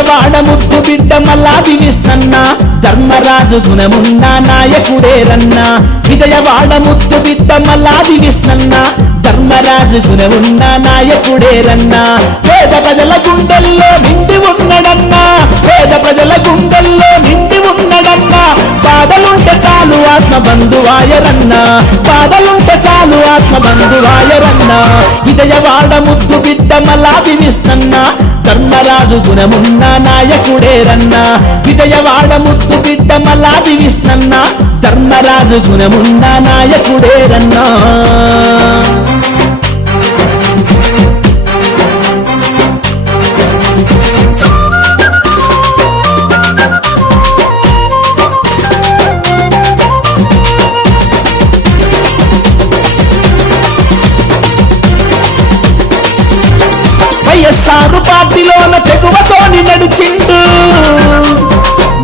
విజయవాడ ముద్దు బిడ్డ మల్లాది విష్ణన్న ధర్మరాజు గుణమున్న నాయకుడేరన్న విజయవాడ ముద్దు బిడ్డ మల్లాది విష్ణన్న ధర్మరాజు గుణమున్న నాయకుడేరన్న పేద ప్రజల గుండెల్లో నిండి ఉన్నడన్నా పేద ప్రజల గుండెల్లో నిండి ఉన్నడన్నా బాధలుంటే చాలు ఆత్మ బంధువాయరన్న బాధలుంటే చాలు ఆత్మ బంధువాయరన్న విజయవాడ ముద్దు బిడ్డ మల్లాది విష్ణన్న ధర్మరాజు గుణమున్న నాయకుడేరన్న విజయవాడ ముద్దు బిడ్డ మల్లాది విష్ణన్న ధర్మరాజు గుణమున్న నాయకుడేరన్నా వైఎస్ఆర్ పార్టీలోన తెగువతోని నడిచిండు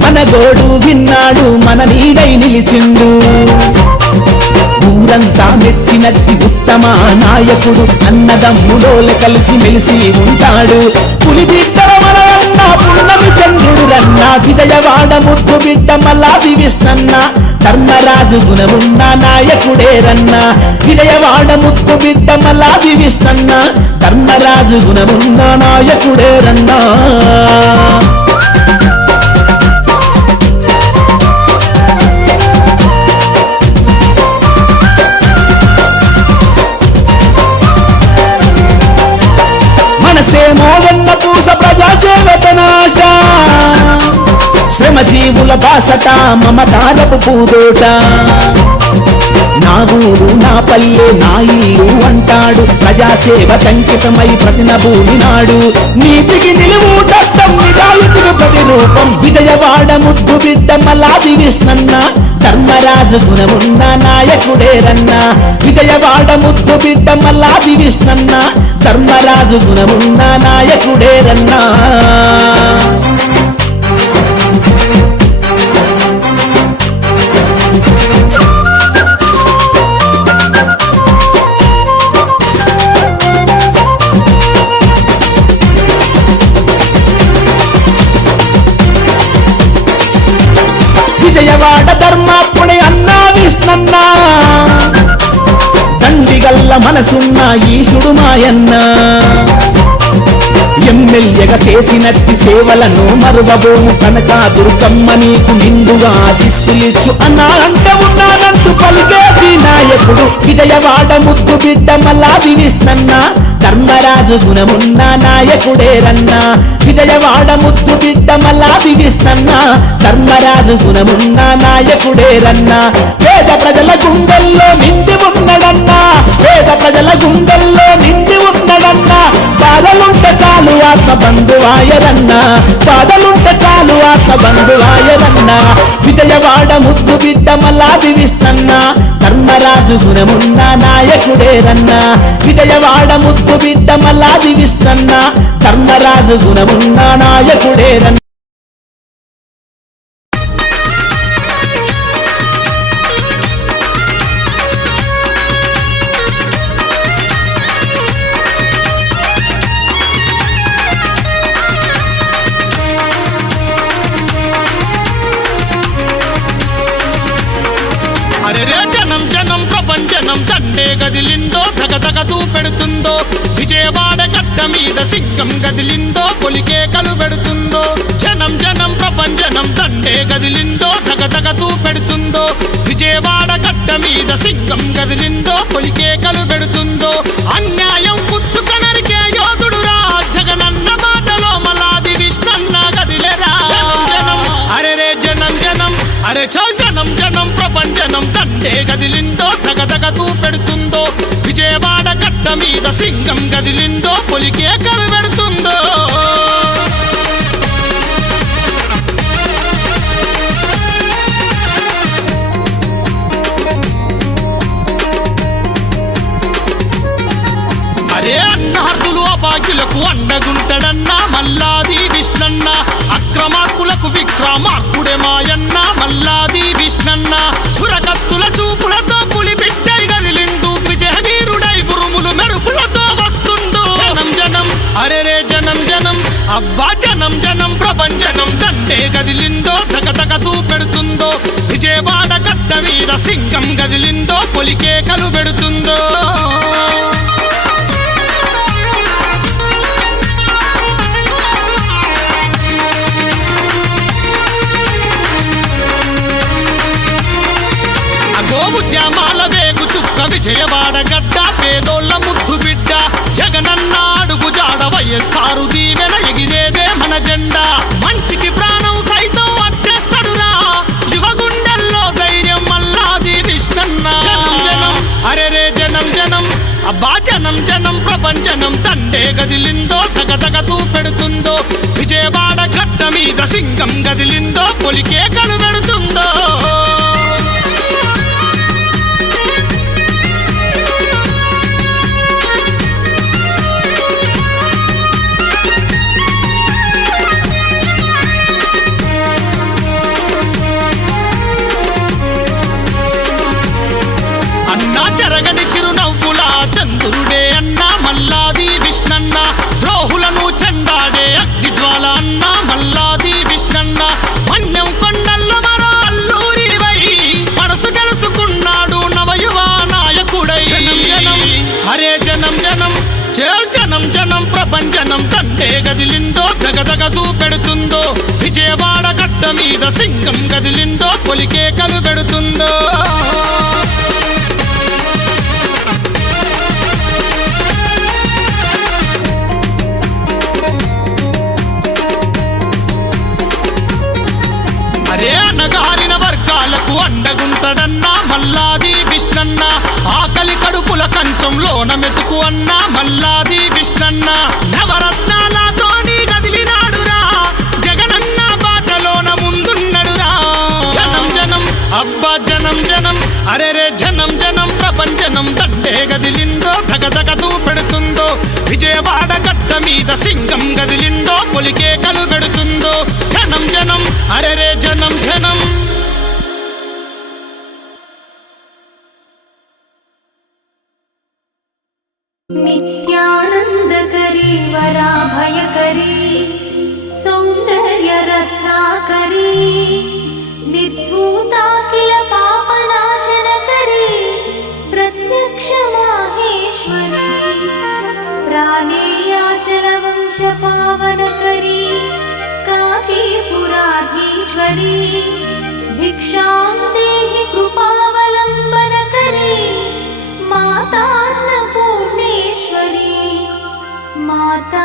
మన గోడు విన్నాడు మన నీడై నిలిచిండు ఊరంతా మెచ్చినట్టి ఉత్తమ నాయకుడు అన్నదమ్ములోల కలిసి మెలిసి ఉంటాడు పులిబిడ్డ మనవన్న పున్నమి చంద్రుడు రన్న విజయవాడ ముద్దు బిడ్డ మల్లాది విష్ణన్న ధర్మరాజు గుణమున్న నాయకుడేరన్న విజయవాడ ముద్దు బిడ్డ మల్లాది విష్ణన్న ధర్మరాజు గుణమున్న నాయకుడేరన్నా మనసేమో వెన్న పూస ప్రజాసేవతనాశ శ్రమజీవుల బాసట మమతారపు పూదోట నా ఊరు నా పల్లె నా ఇల్లు అంటాడు ప్రజాసేవ కంకితమై ప్రతినభూమినాడు నీతికి నిలువు దత్తం నిజాయితీకి ప్రతిరూపం విజయవాడ ముద్దు బిడ్డ మల్లాది విష్ణన్న ధర్మరాజు గుణమున్న నాయకుడేరన్న విజయవాడ ముద్దు బిడ్డ మల్లాది విష్ణన్న ధర్మరాజు గుణమున్న నాయకుడేరన్నా విజయవాడ ధర్మాత్ముడి అన్నా విష్ణన్న దండిగల్ల మనసున్న ఈశుడు మాయన్న ఎమ్మెల్యేగా చేసినట్టి సేవలను మరువబోము కనుక దుర్గమ్మ నీకు నిండుగా ఆశీస్సులిచ్చు అన్నా అంట ఉన్నానంటూ పలికేది నాయకుడు విజయవాడ ముద్దు బిడ్డ మల్లాది విష్ణన్న ధర్మరాజు గుణమున్న నాయకుడేరన్న విజయవాడ ముద్దు బిడ్డ మల్లాది విష్ణన్న ధర్మరాజు గుణమున్న నాయకుడేరన్న పేద ప్రజల గుండెల్లో నిండి ఉన్నడన్నా పేద ప్రజల గుండెల్లో నిండి ఉన్నడన్నా బాధలుంటే చాలు ఆత్మ బంధువాయరన్న బాధలుంటే చాలు ఆత్మ బంధువాయరన్న విజయవాడ ముద్దు బిడ్డ మల్లాది విష్ణన్న ధర్మరాజు గుణమున్న నాయకుడేరన్న విజయవాడ ముద్దు బిడ్డ మల్లాది విష్ణన్న ధర్మరాజు గుణమున్న నాయకుడేరన్న అరెరే జనం జనం ప్రపంచనం దండే గదిలిందో తగతగ చూపెడుతుందో విజయవాడ గడ్డ మీద సింగం గదిలిందో పొలికేకలు పెడుతుందో జనం జనం ప్రపంచనం దండే గదిలిందో తగతగ చూపెడుతుందో విజయవాడ గడ్డ మీద సింగం గదిలిందో పొలికేకలు పెడుతుందో అన్యాయం పుట్టుకనరికే యోధుడు రా జగనన్న మాటలో మల్లాది విష్ణన్న గదిలేరా జనం జనం అరెరే జనం జనం అరే చల్ జనం జనం ప్రపంచనం దండే గదిలిందో తగతగ చూపెడుతుందో విజయవాడ గడ్డ మీద సింగం గదిలిందో పొలికేకలు పెడుతుందో అరే అన్నార్థులు అభాగ్యులకు అండగుంటడన్న మల్లాది విష్ణన్న అక్రమార్కులకు విక్రమార్కుడే మాయన్న మల్లాది విష్ణన్న చురకత్తుల చూపులతో పులి బిడ్డై గదిలిండు విజయవీరుడై ఉరుములు మెరుపులతో వస్తుండు జనం జనం అరెరే జనం జనం అబ్బా జనం జనం పొలికేకలు పెడుతుందో ఉద్యమాల వేగు చుక్క విజయవాడ గడ్డ పేదోళ్ళ ముద్దు బిడ్డ జగనన్న అడుగు జాడ వైఎస్ఆర్ దీవెన ఎగిరేదే మన జెండా మంచికి ప్రాణం సైతం అట్టేస్తాడురా యువగుండెల్లో ధైర్యం మల్లాది విష్ణన్న జనం అరే రే జనం జనం అబ్బా జనం జనం ప్రపంచనం తండే గదిలిందో తగతగతూ పెడుతుందో విజయవాడ గడ్డ మీద సింగం గదిలిందో పొలికేకలు పెడుతుందో జరగని చిరునవ్వులా చంద్రుడే అన్న మల్లాది విష్ణన్న ద్రోహులను చెండాడే అగ్నిజ్వాల అన్న మల్లాది విష్ణన్న మన్యం కొండల్లో మరో అల్లూరివై మనసు గెలుసుకున్నాడు నవయువ నాయకుడై జనం హరే జనం జనం చేల్ జనం జనం ప్రపంచనం తండే గదిలిందో దగదగతూ పెడుతుందో విజయవాడ గడ్డ మీద సింగం గదిలిందో పొలికేకలు పెడుతుందో అరే అనగారిన వర్గాలకు అండగుంటడన్నా మల్లాది విష్ణన్న ఆకలి కడుపుల కంచంలోన మెతుకు అన్న మల్లాది విష్ణన్న నవరత్నాలతోని కదిలినాడురా జగనన్న బాటలోన ముందున్నడురా జనం జనం అబ్బా జనం జనం అరే రే జనం జనం ప్రపంచనం దండే గదిలిందో దగదగతూ పెడుతుందో విజయవాడ గడ్డ మీద సింగం గదిలిందో పొలికేకలు పెడుతుందో జనం జనం అరే రే జనం జనం नित्यानंदकरी वराभयकरी सौंदर्य रत्नाकरी निर्धूताखिल पापनाशनकरी प्रत्यक्ष माहेश्वरी प्राणेयाचल वंश पावनकरी काशीपुराधीश्वरी भिक्षां देहि कृपावलंबनकरी माता अन्नपूर्णेश्वरी माता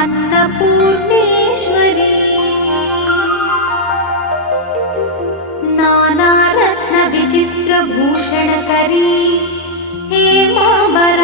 अन्नपूर्णेश्वरी नानारत्न विचित्र भूषणकरी हेमांबर